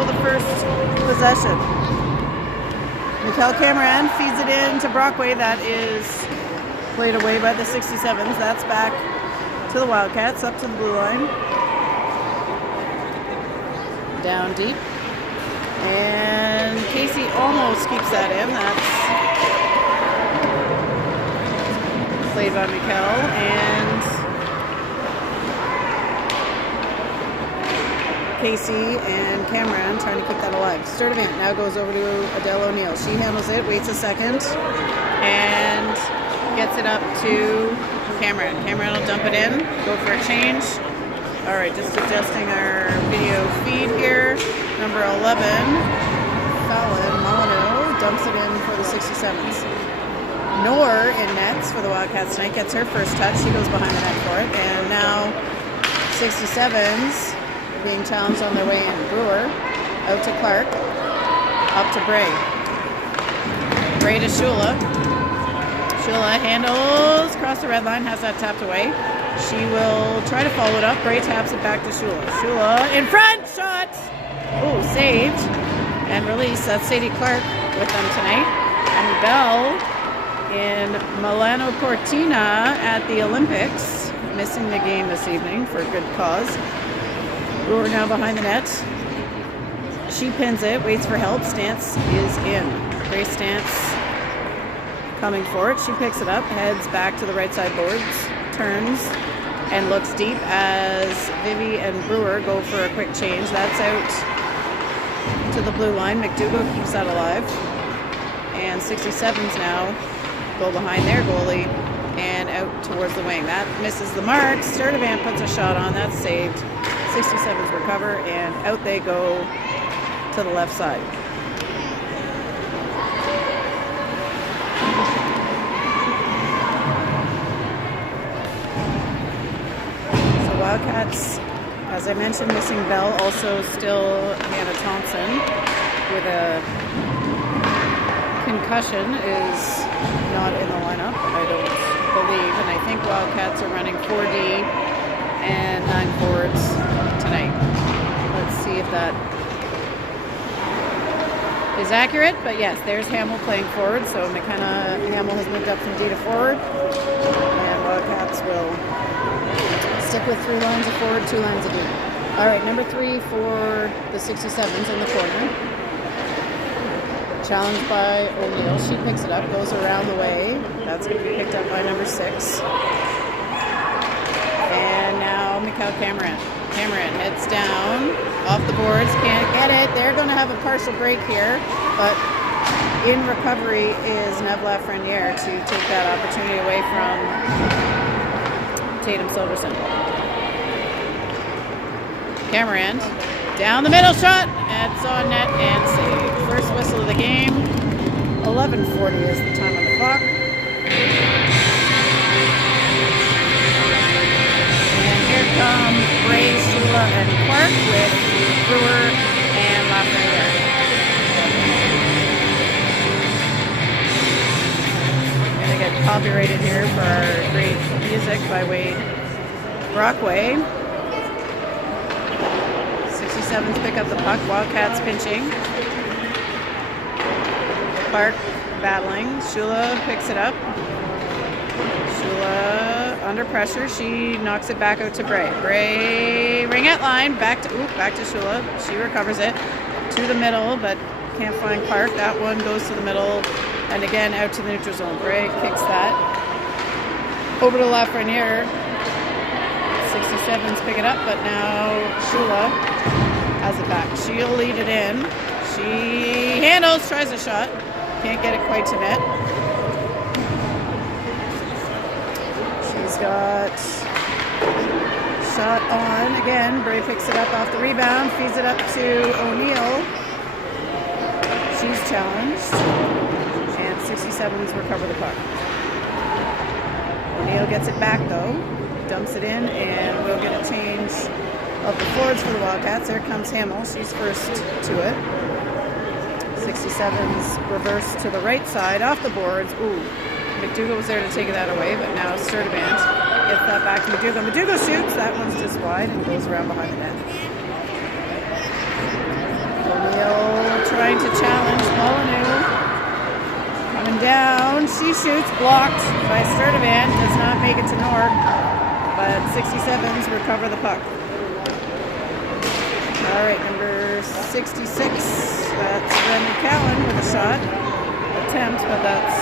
control the first possession. Mikel Cameron feeds it in to Brockway. That is played away by the 67s. That's back to the Wildcats, up to the blue line. Down deep. And Casey almost keeps that in. That's played by Mikel. And Casey and Cameron trying to keep that alive. Sturdivant now goes over to Adele O'Neill. She handles it, waits a second, and gets it up to Cameron. Cameron will dump it in, go for a change. All right, just adjusting our video feed here. Number 11, Fallon Molyneux dumps it in for the 67s. Noor in nets for the Wildcats tonight, gets her first touch. She goes behind the net for it. And now 67s being challenged on their way in. Brewer out to Clark, up to Bray. Bray to Shula. Shula handles across the red line, has that tapped away. She will try to follow it up. Bray taps it back to Shula. Shula in front, shot! Oh, saved and released. That's Sadie Clark with them tonight. And Bell in Milano Cortina at the Olympics, missing the game this evening for a good cause. Brewer now behind the net. She pins it, waits for help. Stance is in. Grace Stance coming for it. She picks it up, heads back to the right side boards, turns, and looks deep as Vivi and Brewer go for a quick change. That's out to the blue line. McDougall keeps that alive. And 67s now go behind their goalie and out towards the wing. That misses the mark. Sturdivant puts a shot on. That's saved. 67s recover, and out they go to the left side. So Wildcats, as I mentioned, missing Bell, also still Hannah Thompson with a concussion, is not in the lineup, I don't believe, and I think Wildcats are running 4D and 9 forwards tonight. Let's see if that is accurate, but yes, there's Hamill playing forward, so McKenna Hamill has moved up from D to forward, and Wildcats will stick with 3 lines of forward, 2 lines of D. All right, number 3 for the 67s in the corner. Challenged by O'Neill. She picks it up, goes around the way. That's going to be picked up by number 6. And now Mikel Cameron. Cameron heads down, off the boards, can't get it. They're going to have a partial break here, but in recovery is Nev Lafreniere to take that opportunity away from Tatum Silverson. Cameron, down the middle shot, it's on net and saved. First whistle of the game. 11:40 is the time on the clock. And here come Bray, Shula, and Clark with Brewer and Lafreniere. I'm going to get copyrighted here for our great music by Wade Brockway. 67s pick up the puck. Wildcats pinching. Clark battling. Shula picks it up. Shula under pressure. She knocks it back out to Bray. Bray ringette line. Back to Shula. She recovers it to the middle, but can't find Clark. That one goes to the middle and again out to the neutral zone. Bray kicks that over to Lafreniere. 67s pick it up, but now Shula has it back. She'll lead it in. She handles, tries a shot. Can't get it quite to net. She's got shot on again. Bray picks it up off the rebound, feeds it up to O'Neill. She's challenged. And 67s recover the puck. O'Neill gets it back though. Dumps it in, and we'll get a change of the forwards for the Wildcats. There comes Hamill. She's first to it. 67s reverse to the right side, off the boards. Ooh, McDougall was there to take that away, but now Sturdivant gets that back to McDougall. McDougall shoots. That one's just wide and goes around behind the net. O'Neill trying to challenge Molyneux. Coming down. She shoots. Blocked by Sturdivant. Does not make it to Nord. But 67s recover the puck. All right, number 66. That's Brendan Cowan with a shot. Attempt, but that's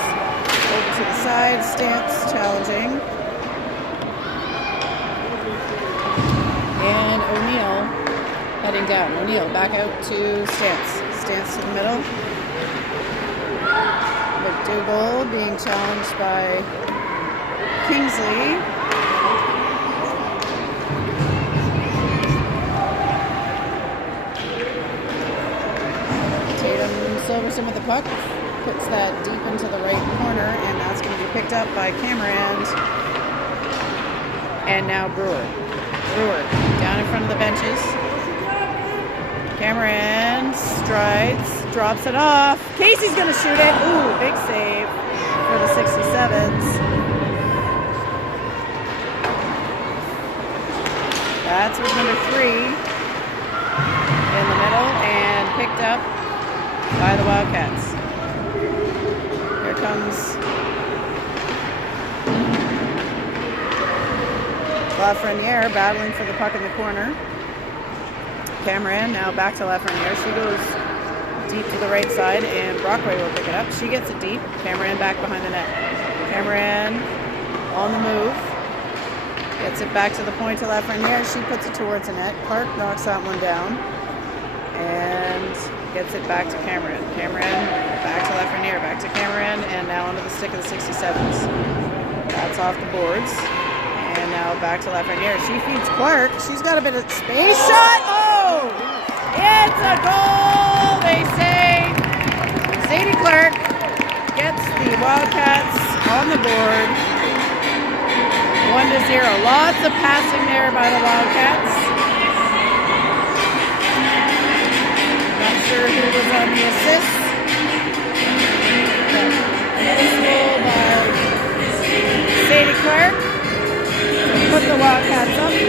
over to the side. Stance challenging. And O'Neill heading down. O'Neill back out to Stance. Stance to the middle. McDougall being challenged by Kingsley. Silverson with the puck, puts that deep into the right corner, and that's going to be picked up by Cameron. And now Brewer. Brewer down in front of the benches. Cameron strides, drops it off. Casey's going to shoot it. Ooh, big save for the 67s. That's with number 3 in the middle and picked up by the Wildcats. Here comes Lafreniere battling for the puck in the corner. Cameron now back to Lafreniere. She goes deep to the right side and Brockway will pick it up. She gets it deep. Cameron back behind the net. Cameron on the move. Gets it back to the point to Lafreniere. She puts it towards the net. Clark knocks that one down. And gets it back to Cameron. Cameron back to Lafreniere, back to Cameron, and now onto the stick of the 67s. That's off the boards. And now back to Lafreniere. She feeds Clark. She's got a bit of space. Shot! Oh! It's a goal, they say. Sadie Clark gets the Wildcats on the board. 1-0. Lots of passing there by the Wildcats. Sure who was on the assist. Goal by Sadie Clark to put the Wildcats up 1-0.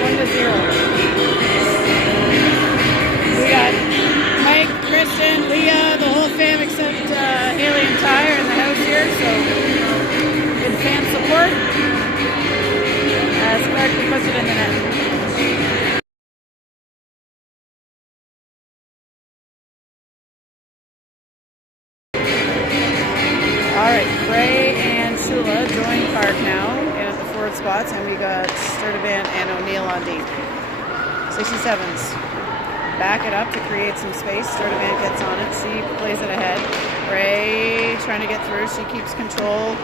We got Mike, Kristen, Leah, the whole fam except Haley and Ty are in the house here, so good fan support as Clark puts it in the net. Alright, Gray and Shula join Clark now in at the forward spots, and we got Sturdivant and O'Neill on deep. 67s back it up to create some space. Sturdivant gets on it. She plays it ahead. Gray trying to get through. She keeps control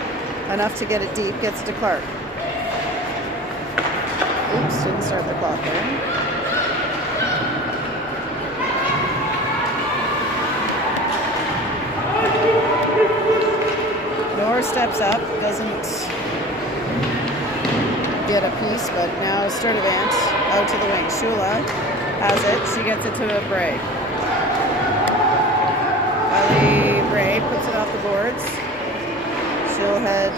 enough to get it deep. Gets to Clark. Oops, didn't start the clock there. Steps up, doesn't get a piece, but now Sturdivant out to the wing. Shula has it. She gets it to Bray. Kylie Bray puts it off the boards. She'll head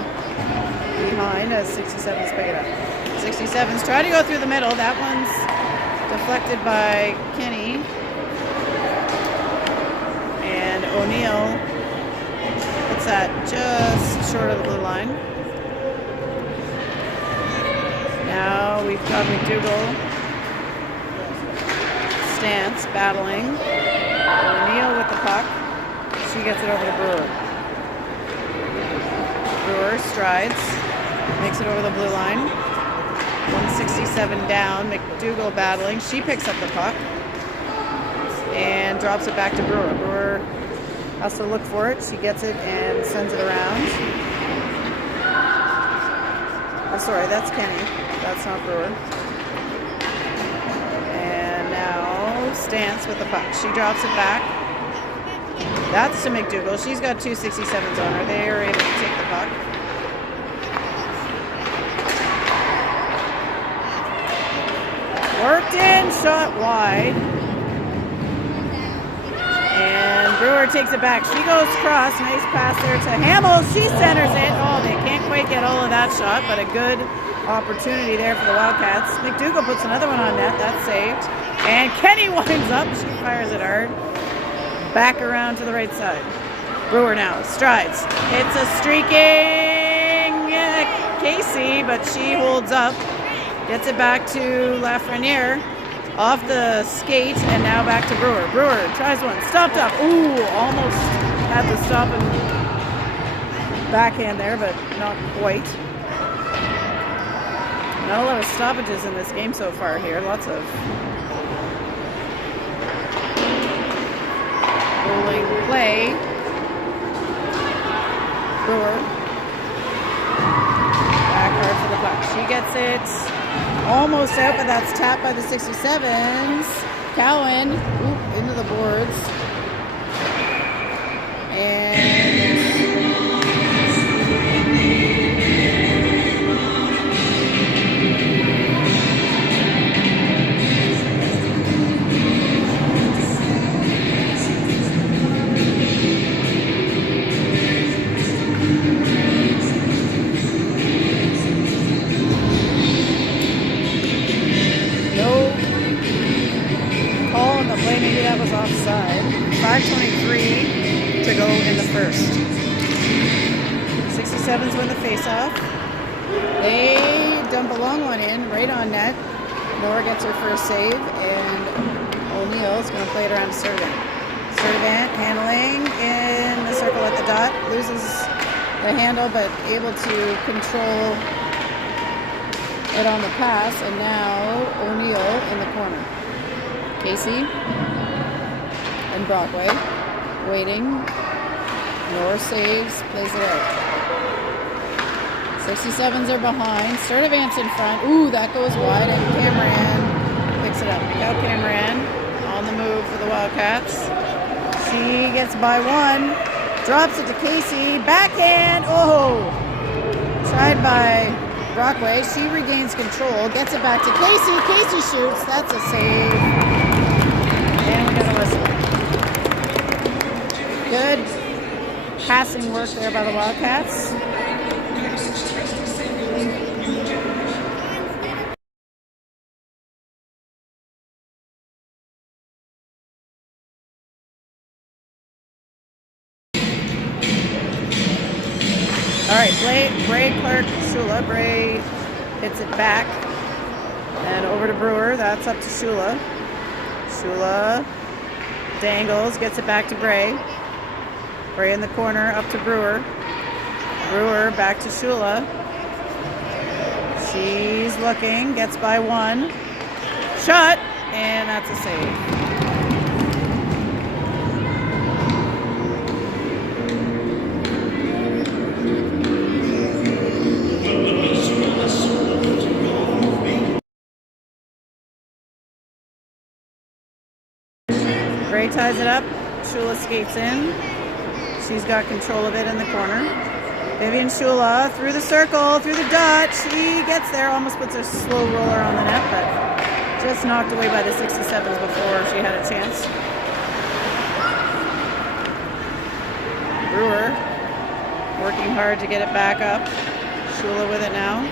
behind as 67s pick it up. 67s try to go through the middle. That one's deflected by Kenny. And O'Neill that just short of the blue line. Now we've got McDougall. Stance battling. O'Neill with the puck. She gets it over to Brewer. Brewer strides. Makes it over the blue line. 167 down. McDougall battling. She picks up the puck. And drops it back to Brewer. Brewer has to look for it. She gets it and sends it around. Oh, sorry, that's Kenny. That's not Brewer. And now Stance with the puck. She drops it back. That's to McDougall. She's got 2 67s on her. They are able to take the puck. Worked in, shot wide. And Brewer takes it back. She goes across. Nice pass there to Hamill. She centers it. Oh, they can't quite get all of that shot, but a good opportunity there for the Wildcats. McDougall puts another one on net. That's saved. And Kenny winds up. She fires it hard. Back around to the right side. Brewer now strides. It's a streaking Casey, but she holds up. Gets it back to Lafreniere. Off the skate, and now back to Brewer. Brewer tries one. Stopped up. Ooh, almost had the stop and backhand there, but not quite. Not a lot of stoppages in this game so far here. Lots of rolling play. Brewer. Back hard for the puck. She gets it almost out, but that's tapped by the 67s. Cowan into the boards. And maybe that was offside. 5:23 to go in the first. 67s win the faceoff. They dump a long one in, right on net. Nora gets her first save, and O'Neill is going to play it around to Servant. Servant handling in the circle at the dot. Loses the handle, but able to control it on the pass. And now O'Neill in the corner. Casey and Brockway waiting. Nora saves, plays it out. 67s are behind. Sturdivant's in front. Ooh, that goes wide, and Cameron picks it up. Now Cameron on the move for the Wildcats. She gets by one. Drops it to Casey. Backhand. Oh! Tried by Brockway. She regains control. Gets it back to Casey. Casey shoots. That's a save. And we got a whistle. Good passing work there by the Wildcats. All right, Bray, Clark, Shula. Bray hits it back and over to Brewer. That's up to Shula. Shula dangles, gets it back to Bray. Bray in the corner, up to Brewer. Brewer back to Shula. She's looking, gets by one. Shot, and that's a save. Bray ties it up. Shula skates in. She's got control of it in the corner. Vivian Shula through the circle, through the dot. She gets there, almost puts her slow roller on the net, but just knocked away by the 67s before she had a chance. Brewer working hard to get it back up. Shula with it now.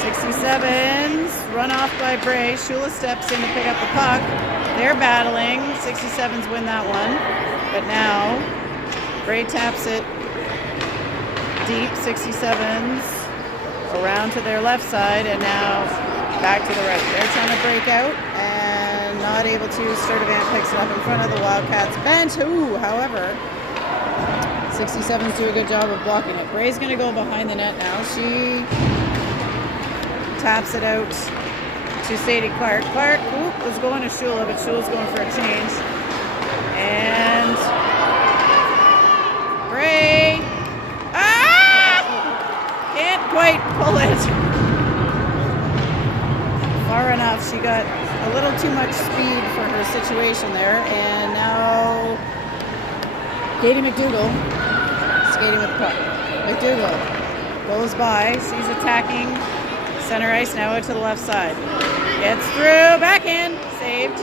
67s run off by Bray. Shula steps in to pick up the puck. They're battling. 67s win that one. But now Bray taps it deep. 67s around to their left side, and now back to the right. They're trying to break out and not able to. Sturdivant picks it up in front of the Wildcats bench. Ooh, however, 67s do a good job of blocking it. Bray's going to go behind the net now. She taps it out to Sadie Clark. Clark was going to Shula, but Shula's going for a change. And Bray can't quite pull it far enough. She got a little too much speed for her situation there. And now Katie McDougall skating with the puck. McDougall goes by. She's attacking center ice now out to the left side. Gets through, backhand, saved.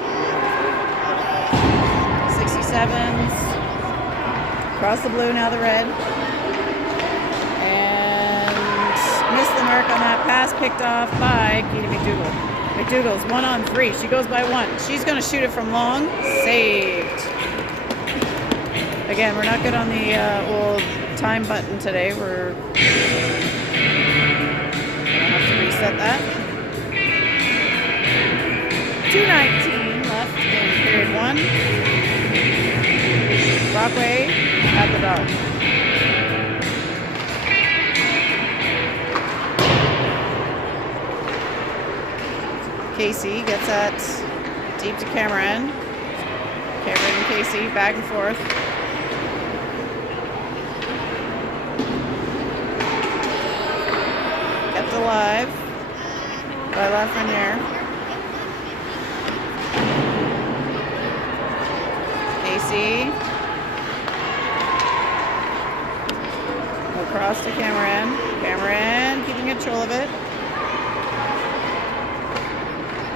67s. Across the blue, now the red. And missed the mark on that pass, picked off by Katie McDougall. McDougal's 1-on-3. She goes by 1. She's going to shoot it from long. Saved. Again, we're not good on the old time button today. We're going to have to reset that. 2:19 left in period 1. Brockway at the dog. Casey gets that deep to Cameron. Cameron and Casey back and forth. Kept alive by Lafreniere. Casey. Across to Cameron. Cameron keeping control of it.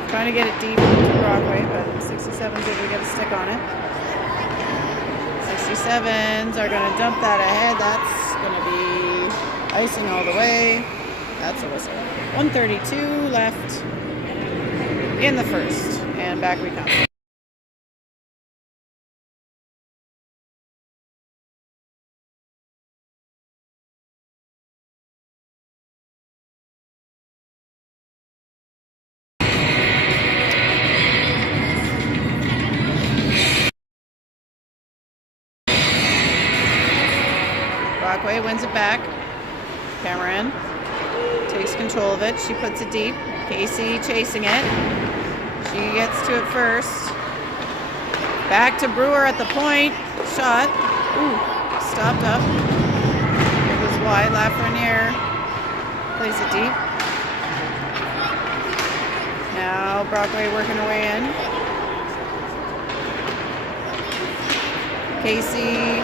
Trying to get it deep to Brockway, but 67's able to get a stick on it. 67s are going to dump that ahead. That's going to be icing all the way. That's a whistle. 1:32 left in the first, and back we come. Brockway wins it back. Cameron takes control of it. She puts it deep. Casey chasing it. She gets to it first. Back to Brewer at the point. Shot. Ooh, stopped up. It was wide. Lafreniere plays it deep. Now Brockway working her way in. Casey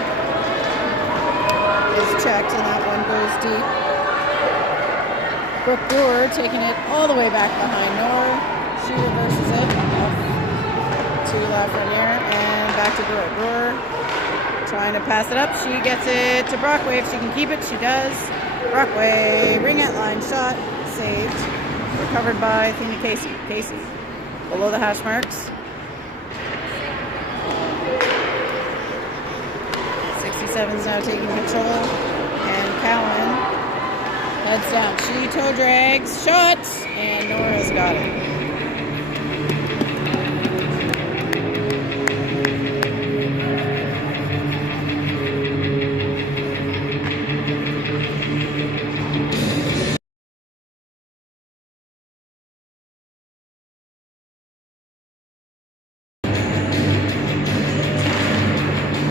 is checked, and that one goes deep. Brooke Brewer taking it all the way back behind Nor. She reverses it to Lafreniere and back to Brewer. Brewer trying to pass it up. She gets it to Brockway. If she can keep it, she does. Brockway, ringette line shot, saved. Recovered by Athena Casey. Casey below the hash marks. 67's now taking control, and Cowan heads down. She toe drags, shots, and Nora's got it.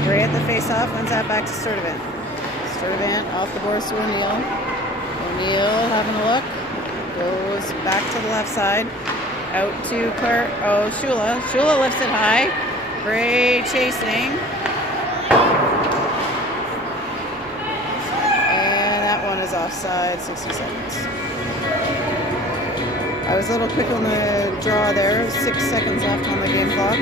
Gray at the face-off, wins that back to Sturdivant. Sturdivant off the boards to O'Neill. O'Neill having a look. Goes back to the left side. Out to Claire. Oh, Shula. Shula lifts it high. Gray chasing. And that one is offside, 60 seconds. I was a little quick on the draw there. 6 seconds left on the game clock.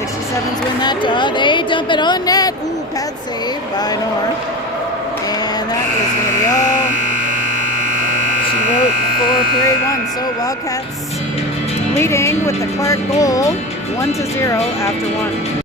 67's win that draw. They dump it on net. Ooh, pad save by Nor. And that is going to be all she wrote for period 1. So Wildcats leading with the Clark goal 1-0 after 1.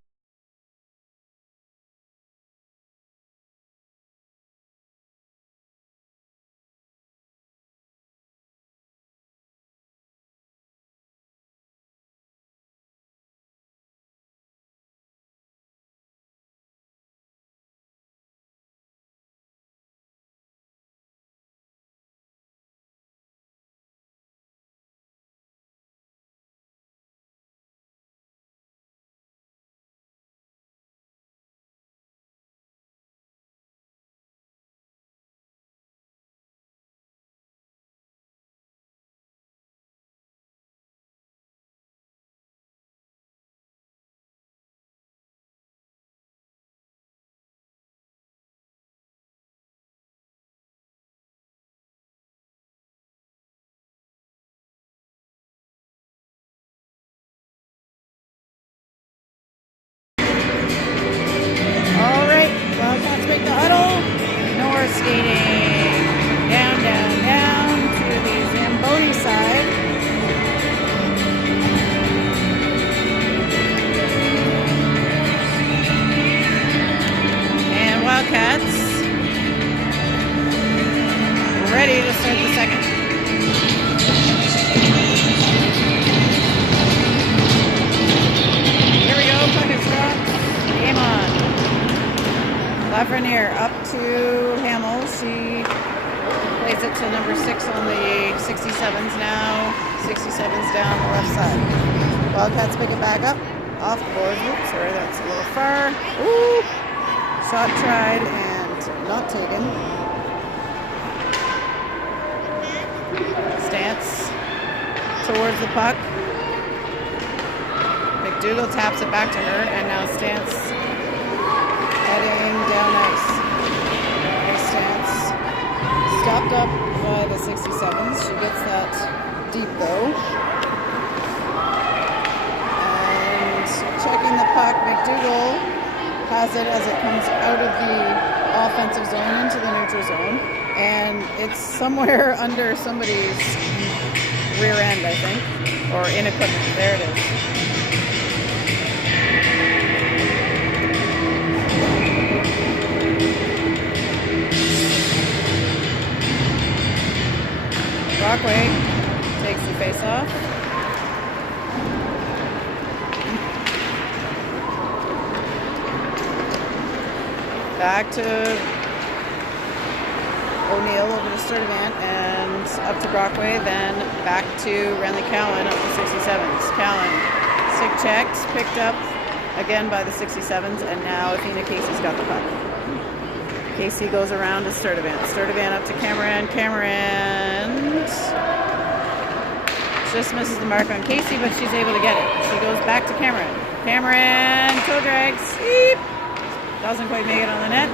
Lafreniere up to Hamill. She plays it to number 6 on the 67s now. 67s down the left side. Wildcats pick it back up. Off the board. Oops, sorry, that's a little far. Ooh! Shot tried and not taken. Stance towards the puck. McDougall taps it back to her, and now Stance heading down ice. Nice stance. Stopped up by the 67s. She gets that deep though. And checking the puck, McDougall has it as it comes out of the offensive zone into the neutral zone. And it's somewhere under somebody's rear end, I think, or in equipment. There it is. Brockway takes the face off. Back to O'Neill over to Sturdivant and up to Brockway, then back to Renly Cowan up to 67s. Cowan, stick checked, picked up again by the 67s, and now Athena Casey's got the puck. Casey goes around to Sturdivant. Sturdivant up to Cameron. Cameron just misses the mark on Casey, but she's able to get it. She goes back to Cameron. Cameron, toe drags, eep. Doesn't quite make it on the net.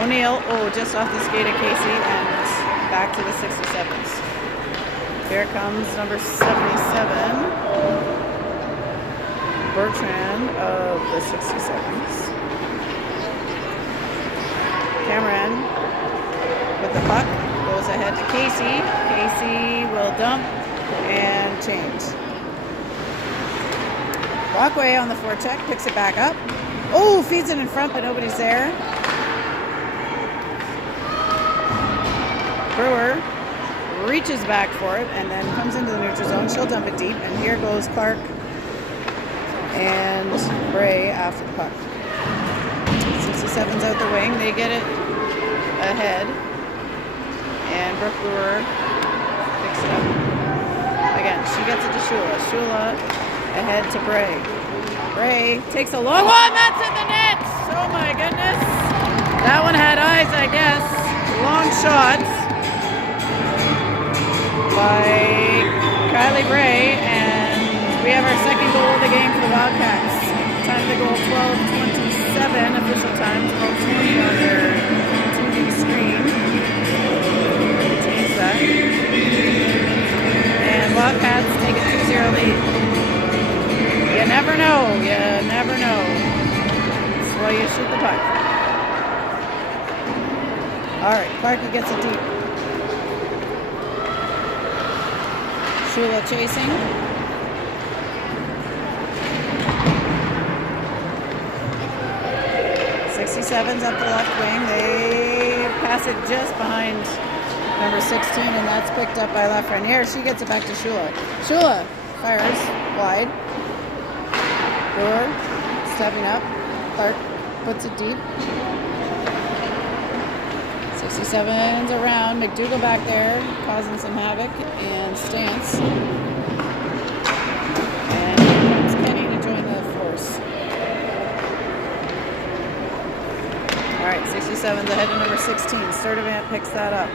O'Neill, just off the skate of Casey and back to the 67s. Here comes number 77, Bertrand of the 67s. Cameron with the puck goes ahead to Casey. Casey will dump and change. Brockway on the forecheck, picks it back up. Oh, feeds it in front, but nobody's there. Brewer reaches back for it and then comes into the neutral zone. She'll dump it deep, and here goes Clark and Bray after the puck. 67's out the wing. They get it ahead, and Brooke Brewer picks it up. Again, she gets it to Shula. Shula ahead to Bray. Bray takes a long one. That's in the net. Oh my goodness. That one had eyes, I guess. Long shot by Kylie Bray, and we have our second goal of the game for the Wildcats. Time of the goal 12:27, official time 12:20 on their TV screen. Change that. And Wildcats take a 2-0 lead. You never know. You never know. That's why you shoot the puck. Alright, Clarkie gets it deep. Shula chasing. '67's up the left wing. They pass it just behind number 16, and that's picked up by Lafreniere. She gets it back to Shula. Shula fires wide. Brewer stepping up. Clark puts it deep. 67's around. McDougall back there causing some havoc, and Stance. And here comes Kenny to join the force. Alright, 67's ahead to number 16. Sturdivant picks that up.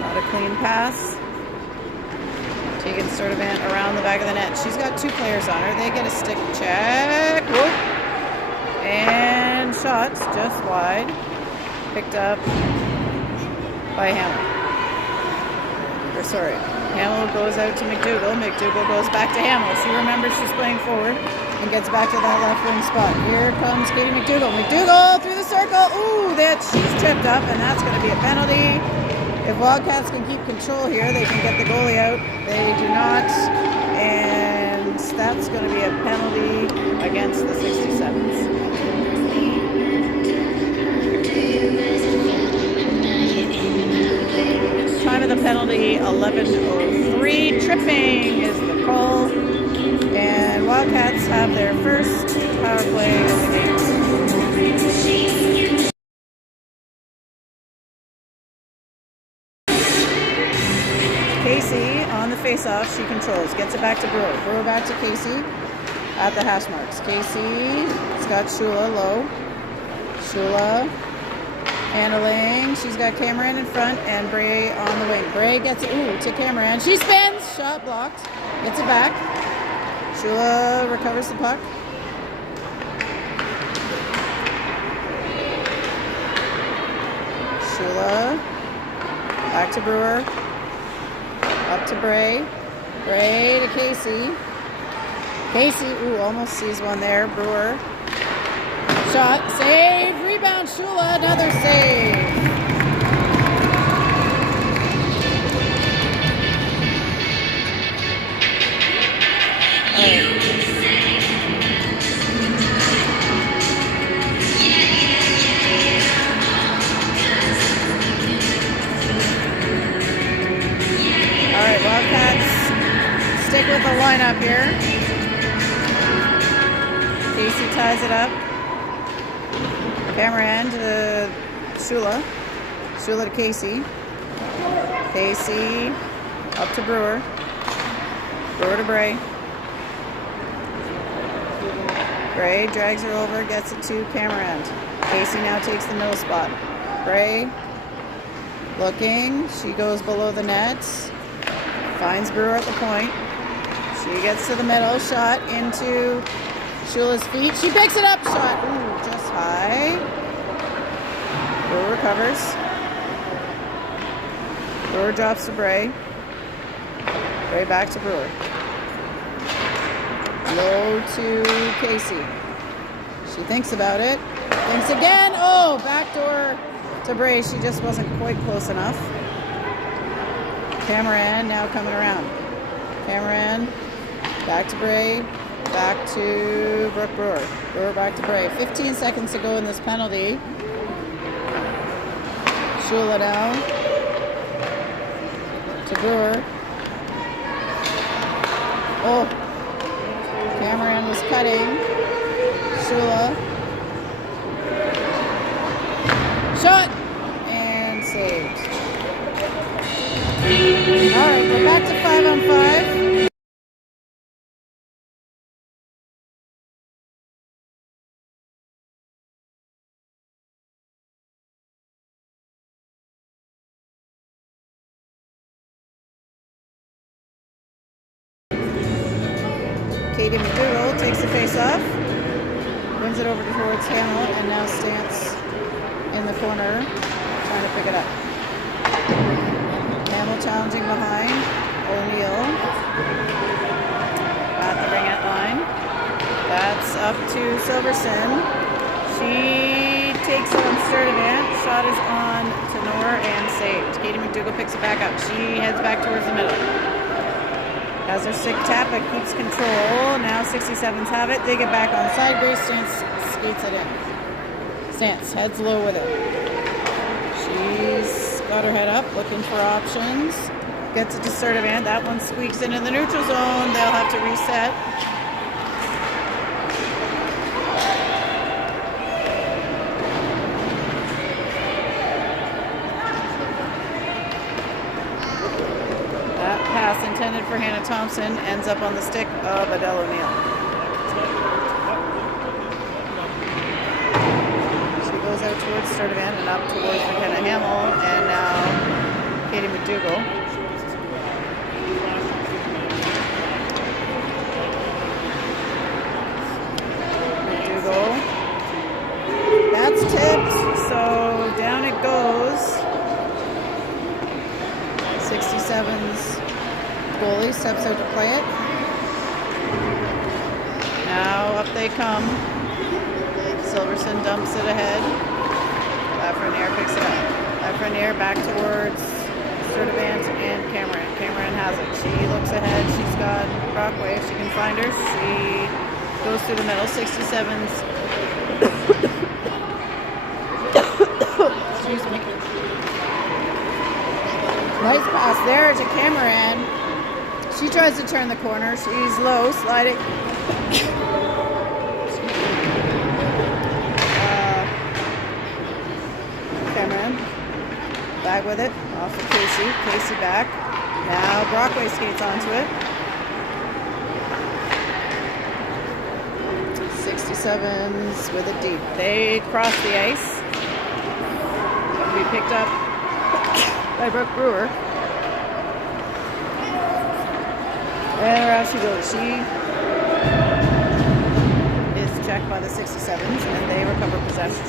Not a clean pass. Taking Sturdivant around the back of the net. She's got two players on her. They get a stick check. Whoop. And shots just wide. Picked up by Hamill. Hamill goes out to McDougall. McDougall goes back to Hamill. She remembers she's playing forward and gets back to that left wing spot. Here comes Katie McDougall. McDougall through the circle. Ooh, she's tripped up, and that's going to be a penalty. If Wildcats can keep control here, they can get the goalie out. They do not, and that's going to be a penalty against the 67s. Time of the penalty, 11:03. Tripping is the call. And Wildcats have their first power play of the game. Casey on the face-off, she controls, gets it back to Brewer. Brewer back to Casey at the hash marks. Casey's got Shula low. Shula handling. She's got Cameron in front and Bray on the wing. Bray gets it to Cameron. She spins. Shot blocked. Gets it back. Shula recovers the puck. Shula back to Brewer. Up to Bray. Bray to Casey. Casey, almost sees one there. Brewer. Shot, save, rebound, Shula, another save. All right, Wildcats stick with the lineup here. Casey ties it up. Cameron to Shula. Shula to Casey. Casey up to Brewer. Brewer to Bray. Bray drags her over, gets it to Cameron. Casey now takes the middle spot. Bray looking. She goes below the net. Finds Brewer at the point. She gets to the middle. Shot into Shula's feet. She picks it up. Shot. Just high. Brewer recovers. Brewer drops to Bray. Bray back to Brewer. Low to Casey. She thinks about it. Thinks again. Backdoor to Bray. She just wasn't quite close enough. Cameron now coming around. Cameron back to Bray. Back to Brooke Brewer. Brewer back to Bray. 15 seconds to go in this penalty. Shula down to Brewer. Cameron was cutting. Shula. Shot! And saved. All right, we're back to 5-on-5. Katie McDougall takes the face off, wins it over towards Hamill, and now Stance in the corner trying to pick it up. Hamill challenging behind. O'Neill at the ringette line. That's up to Silverson. She takes it on Sturdivant. Shot is on Tenor and saved. Katie McDougall picks it back up. She heads back towards the middle. Has her stick tap, but keeps control. Now 67s have it. They get back on the side. Grace Stance skates it in. Stance heads low with it. She's got her head up, looking for options. Gets it to Sturdivant. That one squeaks into the neutral zone. They'll have to reset. Intended for Hannah Thompson ends up on the stick of Adele O'Neill. She goes out towards Sturdivant and up towards McKenna Hamill, and now Katie McDougall. That's tipped, so down it goes. 67's goalie steps out to play it. Now up they come. Silverson dumps it ahead. Lafreniere picks it up. Lafreniere back towards Sturdivant and Cameron. Cameron has it. She looks ahead. She's got Brockway if she can find her. She goes through the middle. 67's. Excuse me. Nice pass there to Cameron. She tries to turn the corner. She's low, sliding. Cameron. Back with it. Off of Casey. Casey back. Now Brockway skates onto it. 67s with it deep. They cross the ice. It'll be picked up by Brooke Brewer. And around she goes. She is checked by the 67s and they recover possession.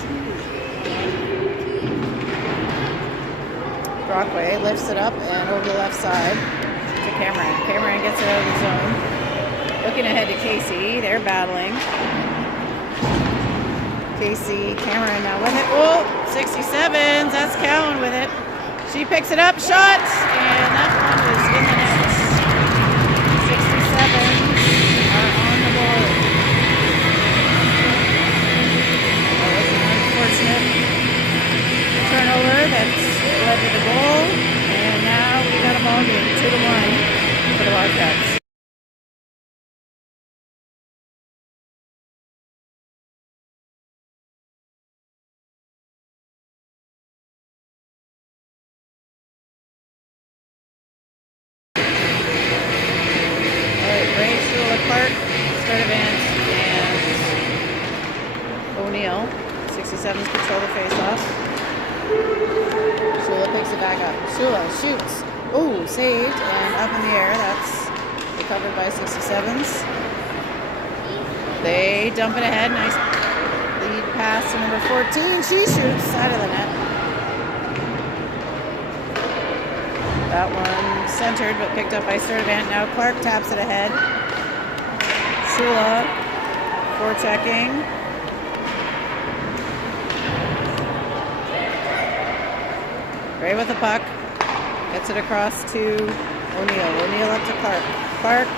Brockway lifts it up and over the left side to Cameron. Cameron gets it out of the zone. Looking ahead to Casey. They're battling. Casey, Cameron now with it. Oh, 67s. That's Cowan with it. She picks it up. Shot. And that one is in the net. 67s are on the board. That was an unfortunate turnover that's led to the goal. And now we got a ball game. 2-1 for the Wildcats. Clark, Sturdivant, and O'Neill. 67s control the face-off. Shula picks it back up. Shula shoots. Oh, saved and up in the air. That's recovered by 67s. They dump it ahead. Nice lead pass to number 14. She shoots side of the net. That one centered but picked up by Sturdivant. Now Clark taps it ahead. Shula forechecking. Gray with the puck. Gets it across to O'Neill. O'Neill up to Clark. Clark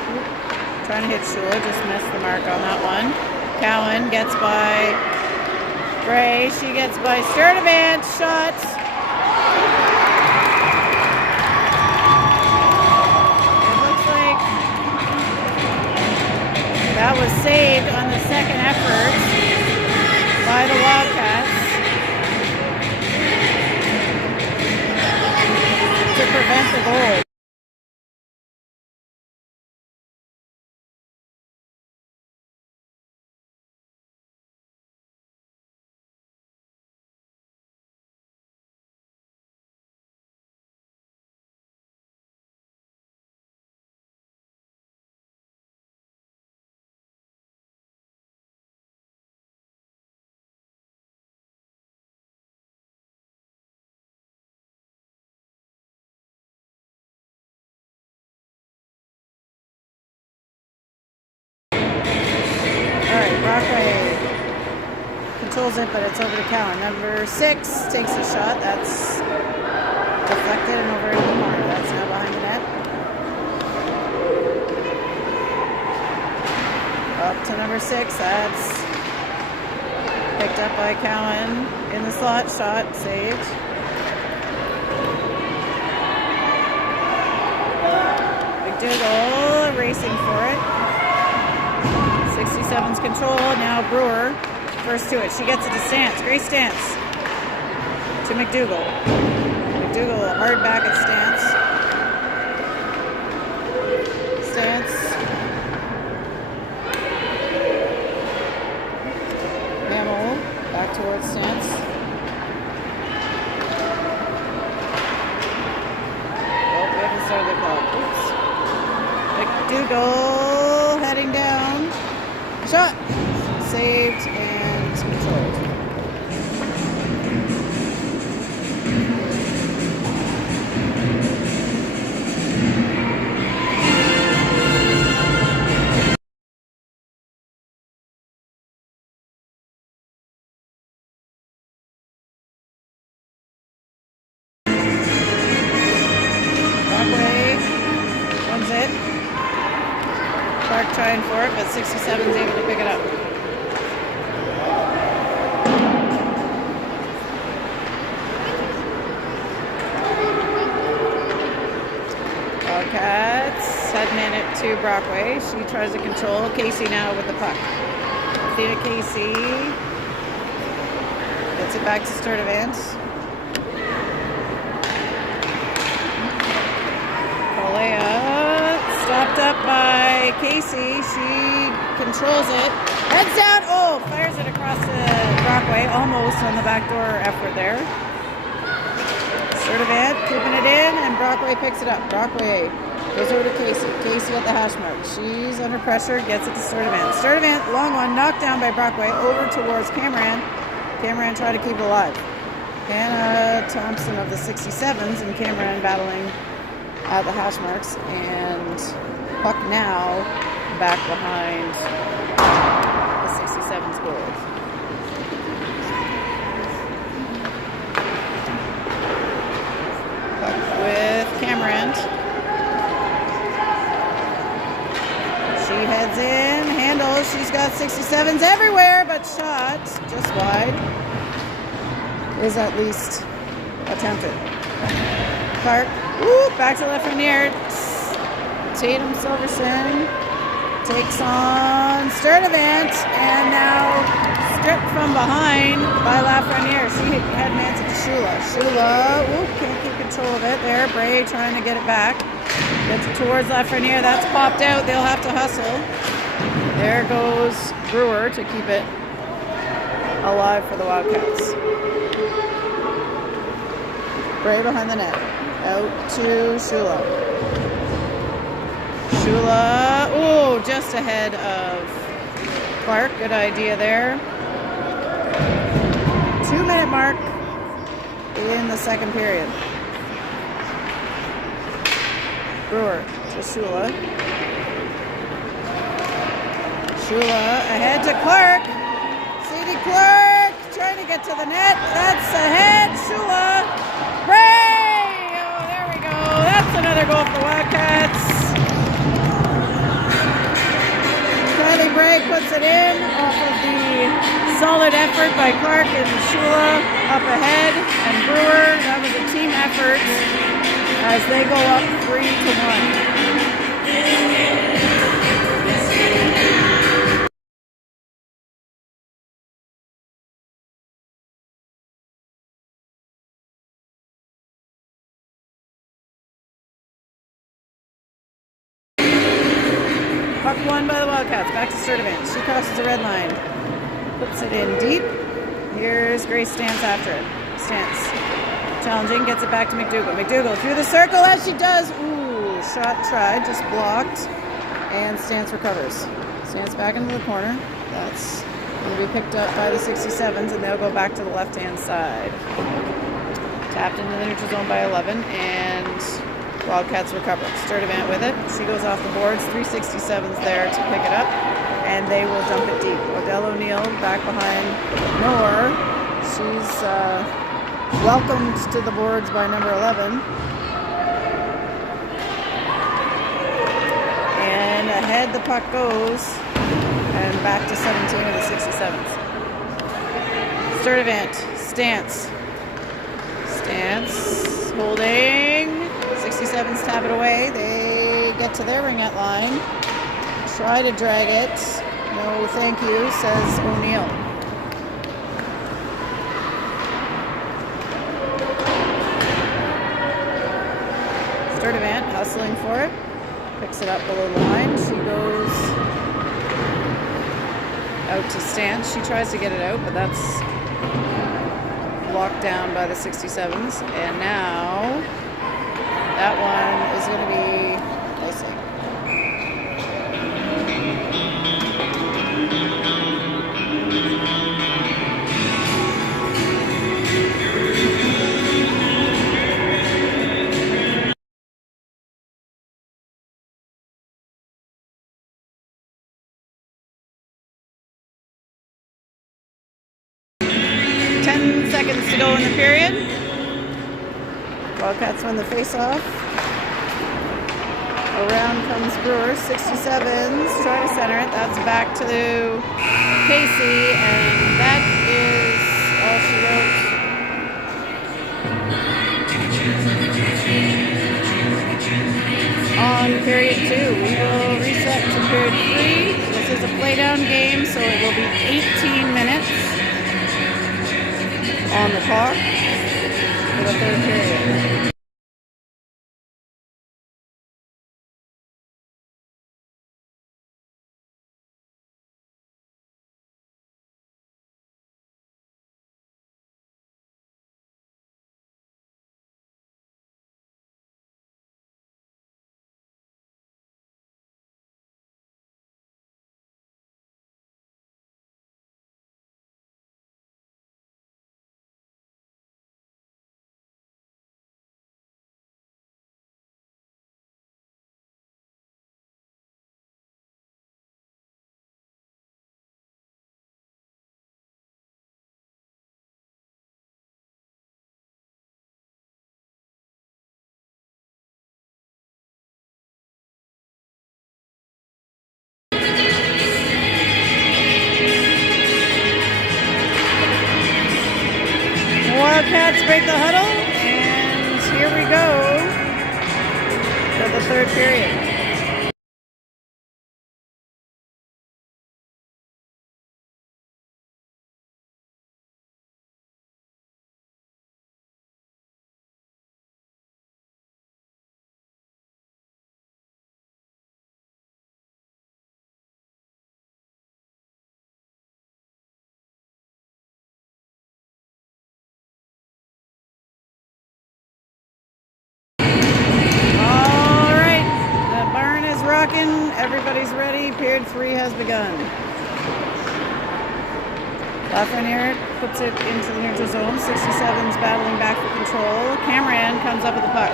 trying to hit Shula. Just missed the mark on that one. Cowan gets by Gray. She gets by Sturdivant. Shot. That was saved on the second effort by the Wildcats to prevent the goal. Brockway controls it, but it's over to Cowan. Number 6 takes a shot. That's deflected and over in the corner. That's now behind the net. Up to number 6. That's picked up by Cowan in the slot. Shot saved. McDougall racing for it. 67's control. Now Brewer first to it. She gets it to Stance. Grace Stance to McDougall. McDougall hard back at Stance. Stance. Hamill back towards Stance. Oh, we haven't started the clock. Oops. McDougall heading down. Shot. Saved and controlled. Brockway wins it. Clark trying for it, but 67's able to pick it up. Wildcats heading to Brockway. She tries to control Casey now with the puck. Athena Casey gets it back to Sturdivant. Colea stopped up by Casey. She controls it. Heads down. Oh, fires it across to Brockway. Almost on the backdoor effort there. Sturdivant keeping it in, and Brockway picks it up. Brockway goes over to Casey. Casey at the hash mark. She's under pressure, gets it to Sturdivant. Sturdivant, long one, knocked down by Brockway, over towards Cameron. Cameron trying to keep it alive. Hannah Thompson of the 67s and Cameron battling at the hash marks, and puck now back behind the 67s goals. With Cameron. She heads in, handles. She's got 67s everywhere, but shot just wide is at least attempted. Clark, back to left from near. Tatum Silverson takes on Sturdivant, and now stripped from behind by Lafreniere. She had Nancy to Shula. Shula, can't keep control of it there. Bray trying to get it back. Gets it towards Lafreniere. That's popped out. They'll have to hustle. There goes Brewer to keep it alive for the Wildcats. Bray behind the net. Out to Shula. Shula, just ahead of Clark. Good idea there. 2-minute mark in the second period. Brewer to Shula. Shula ahead to Clark. Sadie Clark trying to get to the net. That's ahead. Shula. Bray! Oh, there we go. That's another goal for the Wildcats. Kylie Bray puts it in off of the solid effort by Clark and Shula up ahead. And Brewer, that was a team effort as they go up 3-1. Puck won by the Wildcats. Back to Sturdivant. She crosses the red line. Puts it in deep. Here's Grace Stance after it. Stance challenging. Gets it back to McDougall. McDougall through the circle as she does. Shot tried. Just blocked. And Stance recovers. Stance back into the corner. That's going to be picked up by the 67s, and they'll go back to the left-hand side. Tapped into the neutral zone by 11, and Wildcats recover. Sturdivant with it. She goes off the boards. 367s there to pick it up, and they will dump it deep. Odell O'Neill back behind Noor. She's welcomed to the boards by number 11. And ahead the puck goes, and back to 17 of the 67s. Sturdivant. Stance holding. 67s tap it away. They get to their ringette line. Try to drag it. No, thank you, says O'Neill. Sturdivant hustling for it. Picks it up below the line. She goes out to Stance. She tries to get it out, but that's locked down by the 67s. And now that one is going to be icing. Seconds to go in the period. Wildcats win the face-off. Around comes Brewer. 67s try to center it. That's back to Casey, and that is all she wrote on period 2. We will period 3. This is a playdown game, so it will be 18 minutes on the clock for the third period. Wildcats break the huddle, and here we go for the third period. Everybody's ready. Period 3 has begun. Lafreniere puts it into the neutral zone. 67's battling back for control. Cameron comes up with the puck.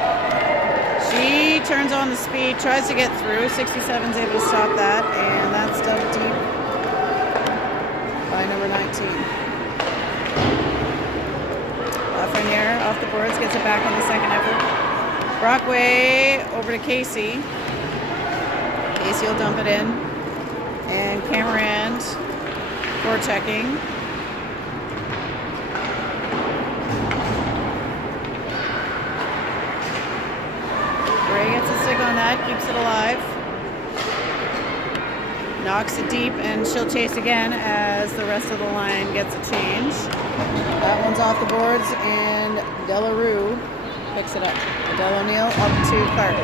She turns on the speed, tries to get through. 67's able to stop that, and that's dumped deep by number 19. Lafreniere off the boards, gets it back on the second effort. Brockway over to Casey. Casey will dump it in, and Cameron forechecking. Gray gets a stick on that, keeps it alive. Knocks it deep, and she'll chase again as the rest of the line gets a change. That one's off the boards, and Delarue picks it up. Adele O'Neill up to Clark.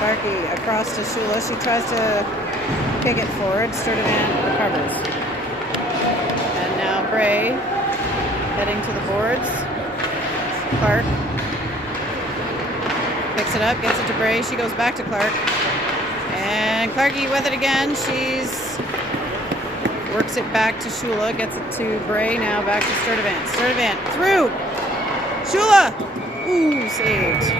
Clarkie across to Shula. She tries to kick it forward. Sturdivant recovers. And now Bray heading to the boards. Clark picks it up, gets it to Bray. She goes back to Clark. And Clarkie with it again. She's works it back to Shula. Gets it to Bray. Now back to Sturdivant. Sturdivant through. Shula! Ooh, saved.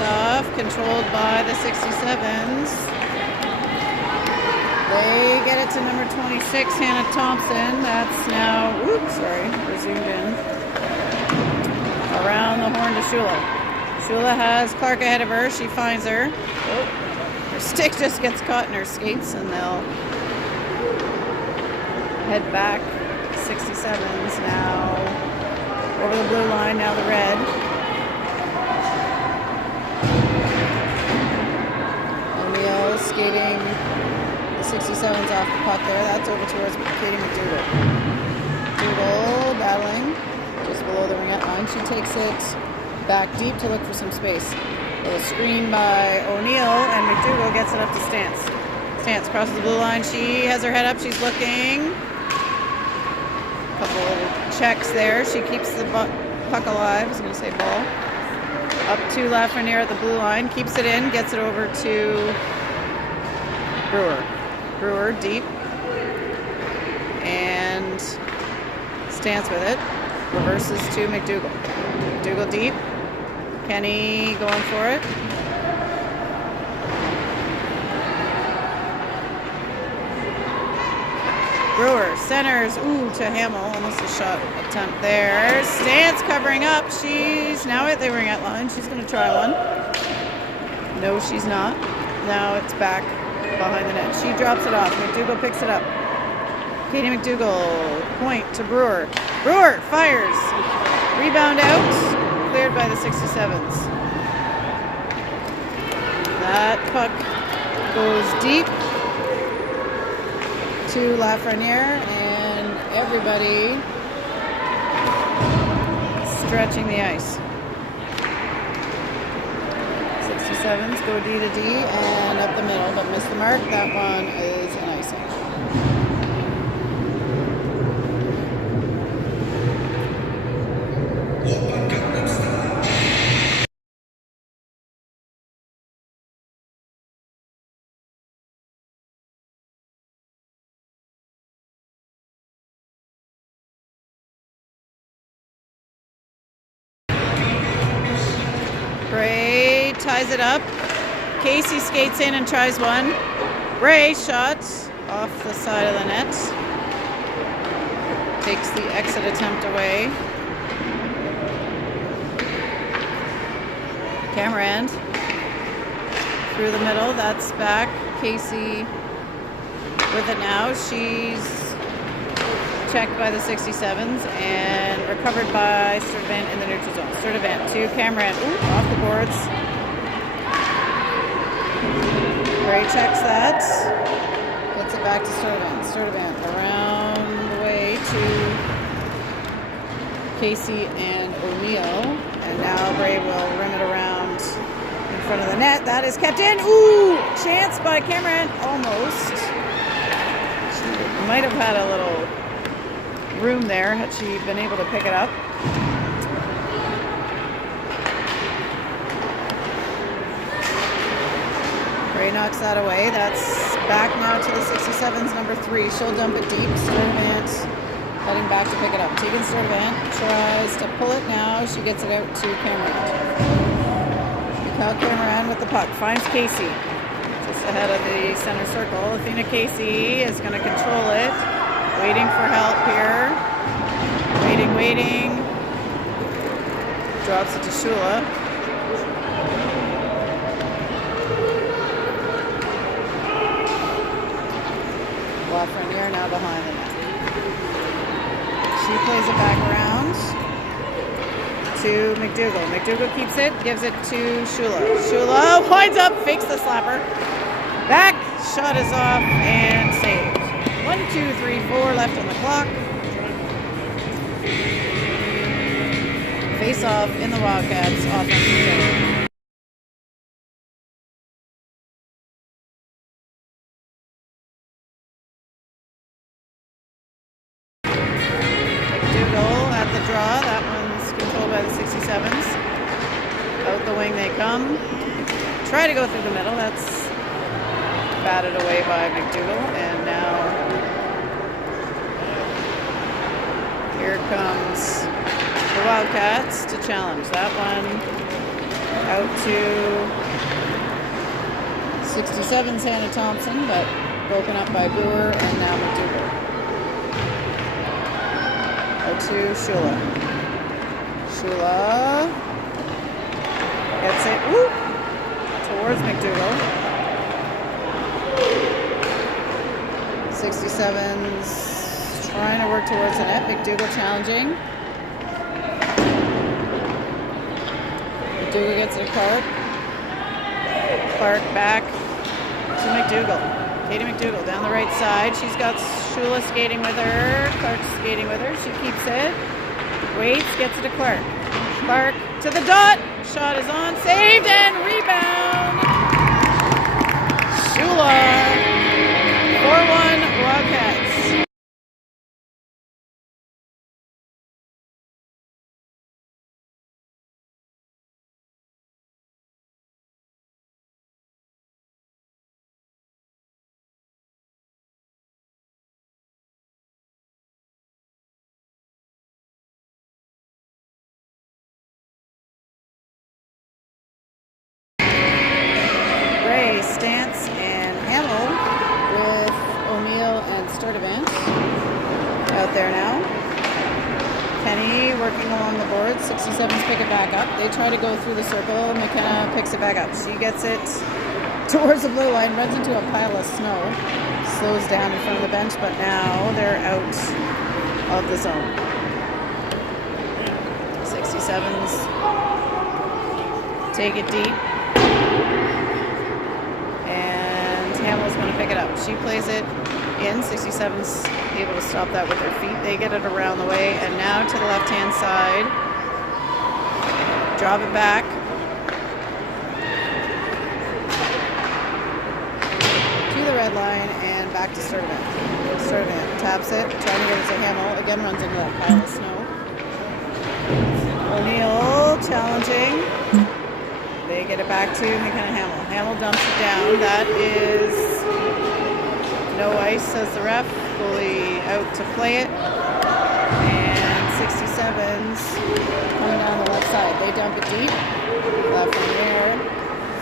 Off, controlled by the 67s. They get it to number 26, Hannah Thompson. That's now, we're zoomed in. Around the horn to Shula. Shula has Clark ahead of her. She finds her. Her stick just gets caught in her skates, and they'll head back. 67s now over the blue line, now the red. Skating the 67s off the puck there. That's over towards Katie McDougall. McDougall battling just below the ringette line. She takes it back deep to look for some space. A screen by O'Neill, and McDougall gets it up to Stance. Stance crosses the blue line. She has her head up. She's looking. A couple checks there. She keeps the puck alive. I was going to say ball. Up to Lafreniere at the blue line. Keeps it in. Gets it over to Brewer deep, and Stance with it. Reverses to McDougall. McDougall deep. Kenny going for it. Brewer centers, ooh, to Hamill, almost a shot attempt there. Stance covering up, she's now at the ring at line, she's going to try one. No, she's not. Now it's back behind the net. She drops it off, McDougall picks it up. Katie McDougall, point to Brewer. Brewer fires, rebound out, cleared by the 67s. That puck goes deep to Lafreniere, and everybody stretching the ice. 67s go D to D and up the middle, but miss the mark. That one is an icing. Bray ties it up. Casey skates in and tries one. Bray shot off the side of the net. Takes the exit attempt away. Cameron through the middle. That's back. Casey with it now. She's checked by the 67s and recovered by Sturdivant in the neutral zone. Sturdivant to Cameron. Ooh, off the boards. Bray checks that. Gets it back to Sturdivant. Sturdivant around the way to Casey and O'Neill. And now Bray will rim it around in front of the net. That is kept in. Ooh, chance by Cameron. Almost. She might have had a little room there had she been able to pick it up. Bray knocks that away. That's back now to the 67's number 3. She'll dump it deep. Sturdivant heading back to pick it up. Tegan Sturdivant tries to pull it now. She gets it out to Cameron. Mikhail Cameron with the puck. Finds Casey just ahead of the center circle. Athena Casey is going to control it. Waiting for help here. Waiting. Drops it to Shula. Lafreniere now behind the net. She plays it back around to McDougall. McDougall keeps it, gives it to Shula. Shula winds up, fakes the slapper. Back, shot is off and saved. 1, 2, 3, 4 left on the clock. Face off in the Wildcats offensive zone. McDougall at the draw. That one's controlled by the 67s. Out the wing they come. Try to go through the middle. That's batted away by McDougall. And now here comes the Wildcats to challenge. That one out to 67's Hannah Thompson, but broken up by Brewer and now McDougall. Out to Shula. Shula gets it towards McDougall. 67's trying to work towards the net. McDougall challenging. McDougall gets it to Clark. Clark back to McDougall. Katie McDougall down the right side. She's got Shula skating with her. Clark skating with her. She keeps it. Waits, gets it to Clark. Clark to the dot. Shot is on. Saved and rebound. Shula. 4-1 Wildcats. Stance and Hamill with O'Neill and Sturdivant. there now. Kenny working along the board. 67s pick it back up. They try to go through the circle. McKenna picks it back up. She gets it towards the blue line, runs into a pile of snow, slows down in front of the bench, but now they're out of the zone. 67s take it deep, and Hamill's going to pick it up. She plays it in. 67's able to stop that with their feet. They get it around the way, and now to the left-hand side. Drop it back. To the red line, and back to Sturdivant. Sturdivant taps it, trying to get it to Hamill. Again runs into that pile of snow. O'Neill challenging. They get it back to McKenna Hamill. Hamill dumps it down. That is no ice, says the ref. Fully out to play it. And 67s coming down the left side. They dump it deep. Left from there.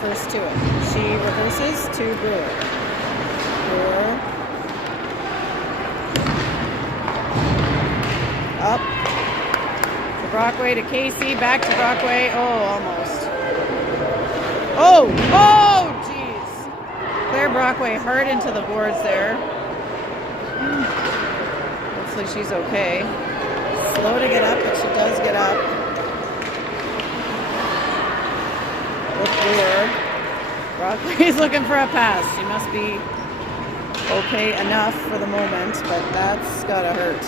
First to it. She reverses to Brewer. Brewer. Up. To Brockway to Casey. Back to Brockway. Oh, almost. Oh! Oh, jeez. Claire Brockway hard into the boards there. Hopefully she's okay. Slow to get up, but she does get up. With Brewer. Brockway's looking for a pass. She must be okay enough for the moment, but that's gotta hurt.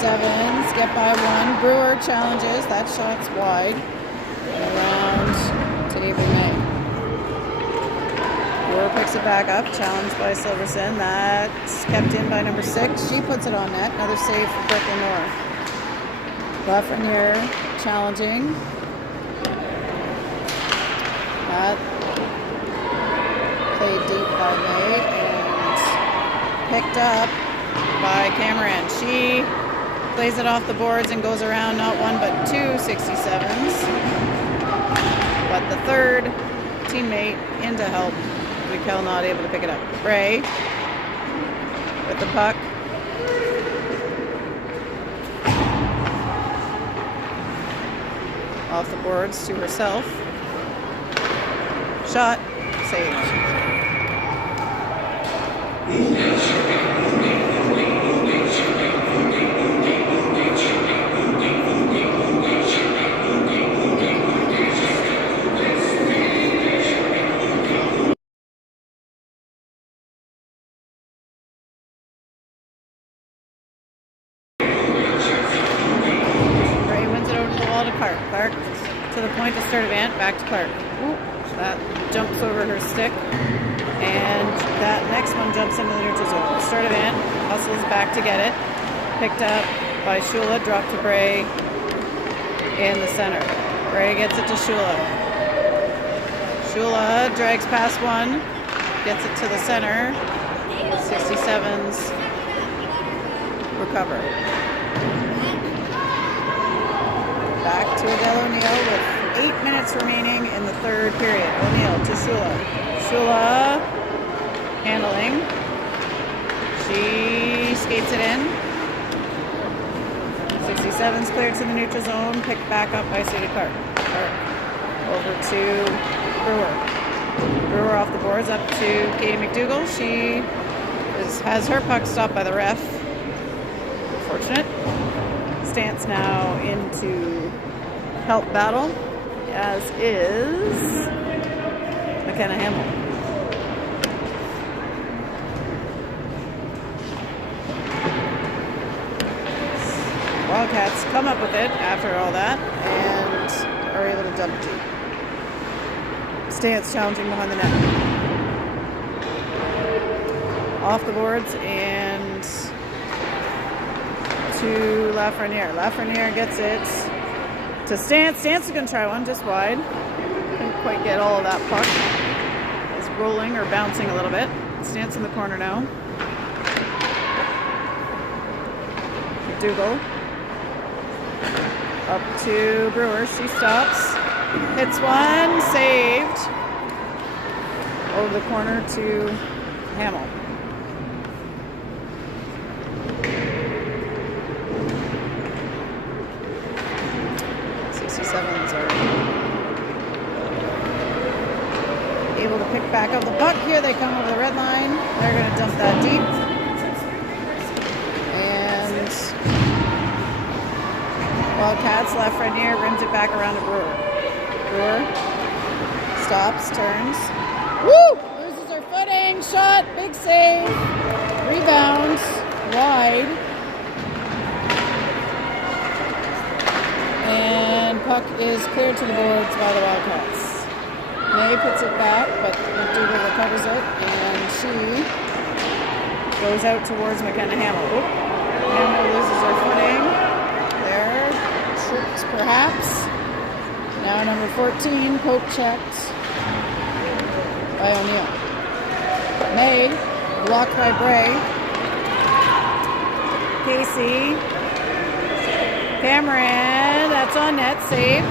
Sevens get by one. Brewer challenges. That shot's wide. Around to Avery May. Brewer picks it back up. Challenged by Silverson. That's kept in by number 6. She puts it on net. Another save for Brooklyn North. Lafreniere challenging. That played deep by May and picked up by Cameron. She plays it off the boards and goes around not one but two 67s. But the third teammate in to help. Raquel not able to pick it up. Ray with the puck. Off the boards to herself. Shot. Saved. Clark to the point to Sturdivant, back to Clark. Ooh, that jumps over her stick, and that next one jumps into the neutral zone. Sturdivant hustles back to get it, picked up by Shula, dropped to Bray in the center. Bray gets it to Shula. Shula drags past one, gets it to the center. 67s recover. Back to Adele O'Neill with 8 minutes remaining in the third period. O'Neill to Shula. Shula handling. She skates it in. 67's cleared to the neutral zone. Picked back up by Sadie Clark. Clark over to Brewer. Brewer off the boards up to Katie McDougall. She has her puck stopped by the ref. Fortunate. Stance now into help battle, as is McKenna Hamill. Wildcats come up with it after all that and are able to dump deep. Stance challenging behind the net. Off the boards and to Lafreniere. Lafreniere gets it to Stance. Stance is going to try one just wide. Couldn't quite get all of that puck. It's rolling or bouncing a little bit. Stance in the corner now. McDougall. Up to Brewer. She stops. Hits one. Saved. over the corner to Hamill. Sevens are able to pick back up the puck. Here they come over the red line. They're going to dump that deep. And Wildcats left Renier rims it back around to Brewer. Brewer stops, turns. Woo! Loses her footing. Shot. Big save. Rebound. Wide. And puck is cleared to the boards by the Wildcats. May puts it back, but McDougall recovers it, and she goes out towards McKenna Hamill. Hamill loses her footing. There, tripped perhaps. Now number 14, poke checked by O'Neill. May, blocked by Bray. Casey. Cameron, that's on net, saved.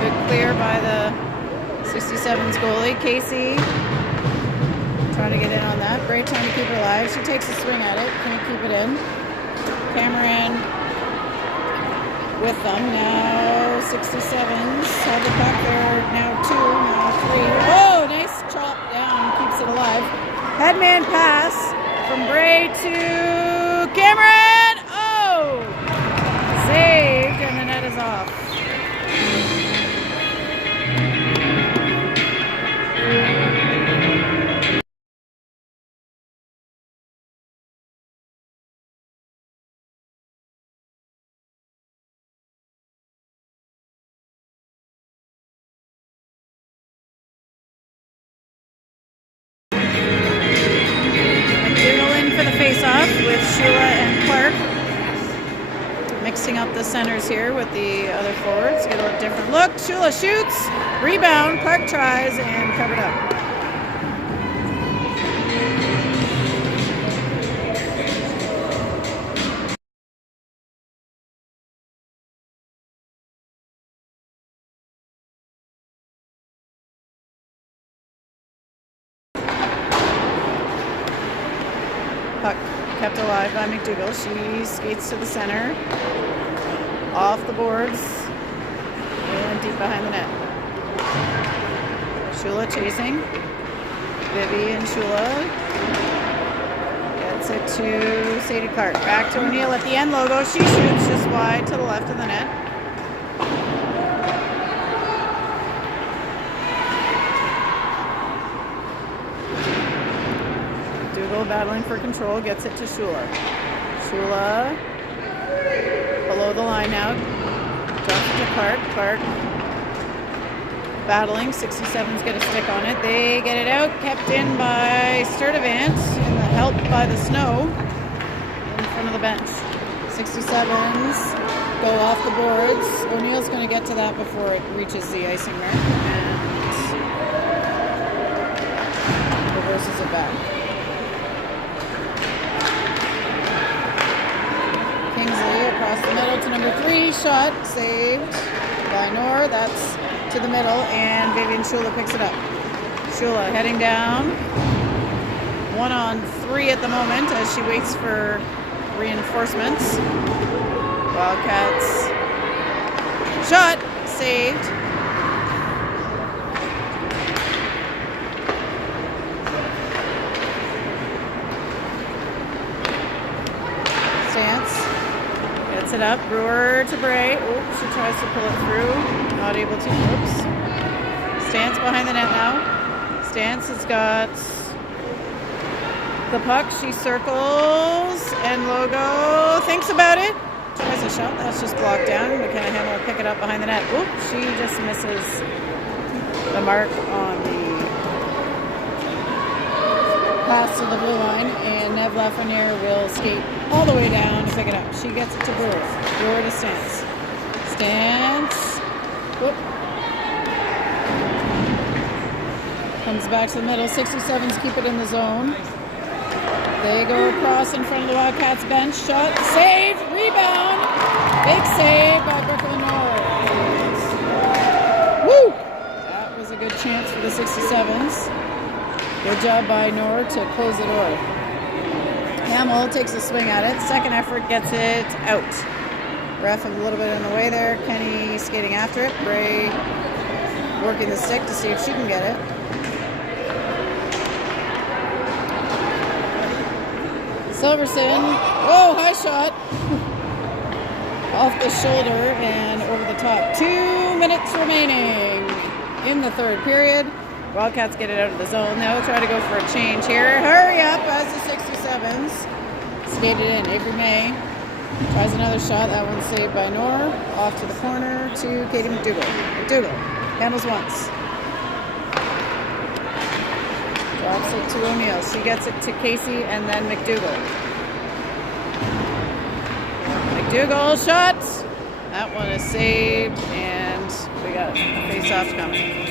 Good clear by the 67's goalie. Casey trying to get in on that. Bray trying to keep her alive. She takes a swing at it, can't keep it in. Cameron with them. Now 67s have the puck there. Now 2, now 3. Oh, nice chop down, keeps it alive. Headman pass from Bray to Cameron. Oh! Saved, and the net is off. McDougall in for the face-off with Shula and Clark. Mixing up the centers here with the other forwards. Get a different look. Shula shoots. Rebound. Clark tries and covered up. Puck kept alive by McDougall. She skates to the center. Off the boards and deep behind the net. Shula chasing. Vivi and Shula gets it to Sadie Clark. Back to O'Neill at the end logo. She shoots just wide to the left of the net. Dougal battling for control, gets it to Shula. Shula below the line now. Drops it to Clark. Clark battling. 67s get a stick on it. They get it out. Kept in by Sturdivant. And the help by the snow in front of the bench. 67s go off the boards. O'Neill's going to get to that before it reaches the icing mark. And reverses it back. Across the middle to number 3, shot saved by Nor. That's to the middle, and Vivian Shula picks it up. Shula heading down. 1-on-3 at the moment as she waits for reinforcements. Wildcats shot saved. Stance. Gets it up. Brewer to Bray. Oops, she tries to pull it through. Not able to. Oops. Stance behind the net now. Stance has got the puck. She circles. And Logo thinks about it. Tries a shot. That's just blocked down. McKenna Hamill will pick it up behind the net. Oops, she just misses the mark on the pass to the blue line, and Nev Lafreniere will skate all the way down to pick it up. She gets it to Brewer. Brewer to Stance. Stance. Whoop. Comes back to the middle. 67s keep it in the zone. They go across in front of the Wildcats bench. Shot. Save. Rebound. Big save by Brooke Lenore. Woo! That was a good chance for the 67s. Good job by Nor to close the door. Hamill takes a swing at it. Second effort gets it out. Ref a little bit in the way there. Kenny skating after it. Bray working the stick to see if she can get it. Silverson. Whoa, high shot. Off the shoulder and over the top. 2 minutes remaining in the third period. Wildcats get it out of the zone now. Try to go for a change here. Hurry up as the 67s. Skated in. Avery May tries another shot. That one's saved by Nor. Off to the corner to Katie McDougall. McDougall handles once. Drops it to O'Neill. She gets it to Casey and then McDougall. McDougall shot. That one is saved and we got a face-off coming.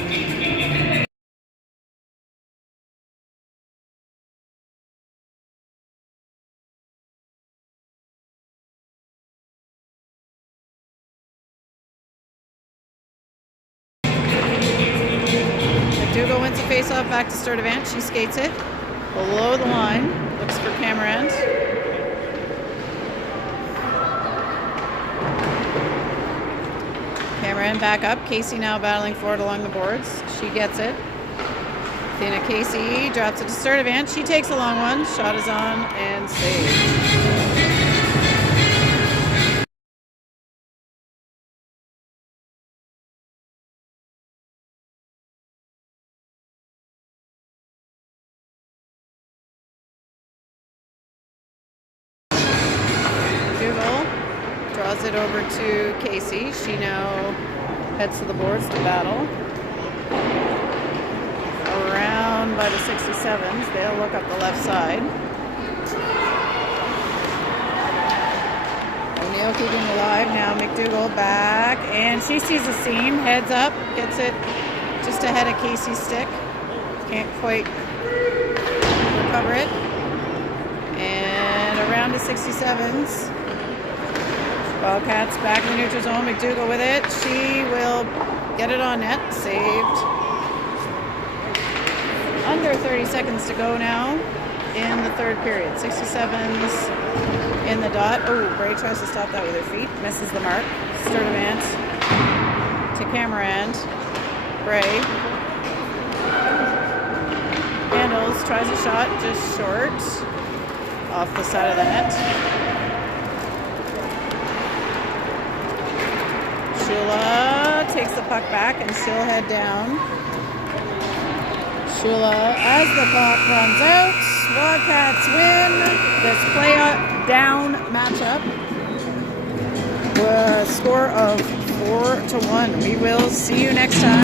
McDougall wins the face-off back to Sturdivant. She skates it below the line. Looks for Cameron. Cameron back up. Casey now battling for it along the boards. She gets it. Athena Casey drops it to Sturdivant. She takes a long one. Shot is on and saved. Draws it over to Casey. She now heads to the boards to battle. Around by the 67s. They'll look up the left side. O'Neill keeping alive. Now McDougall back. And she sees the seam. Heads up. Gets it just ahead of Casey's stick. Can't quite recover it. And around to 67s. Wildcats back in the neutral zone. McDougall with it. She will get it on net. Saved. Under 30 seconds to go now in the third period. 67s in the dot. Oh, Bray tries to stop that with her feet. Misses the mark. Sturdivant to Cameron. Bray handles. Tries a shot. Just short. Off the side of the net. Shula takes the puck back and she'll head down. Shula, as the puck runs out, Wildcats win this play-down matchup with a score of 4-1. We will see you next time.